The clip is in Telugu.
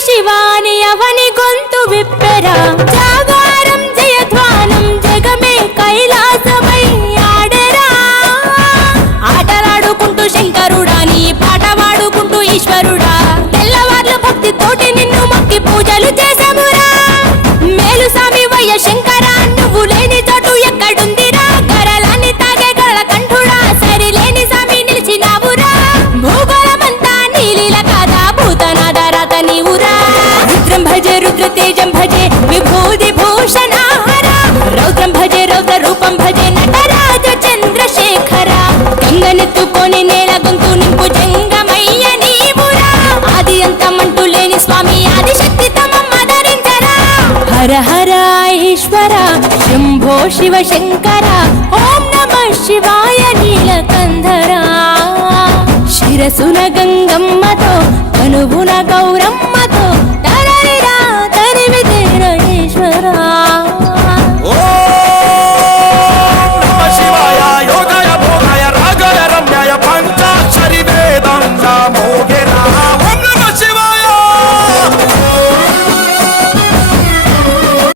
శివాని అవని గొంతు విప్పెరా జాగారం జయధ్వానం జగమే కైలాసమై ఆడెరా ఆటలాడుకుంటూ శంకరుడా నీ పాట వాడుకుంటూ ఈశ్వరుడా తెల్లవార్లు భక్తి తోటి నిన్ను మొక్కి పూజలు చేసామురా మేలు సామి వయ్య శంకరా నువ్వు లేని చోటు ఎక్కడుందిరా కరలాన్ని తాగే కరల కంఠుడా సరిలేని సామి నిలిచినావురా భూగోళమంతా నీలీల కాదా భూతనాద రాత నీవురా రుద్రం భజే రుద్ర తేజం భజే విభూతి భూషణాహర రౌద్రం భజే రౌద్ర రూపం భజే నటరాజ చంద్రశేఖర గంగనెత్తుకొని నేల గొంతు నింపు జంగమయ్య నీవురా ఆది అంతమంటూ లేని స్వామి ఆదిశక్తి తమమ్మ ధరించరా హర హర ఈశ్వర శంభో శివ శంకర ఓం నమః శివాయ నీలకంధరా శిరసున గంగం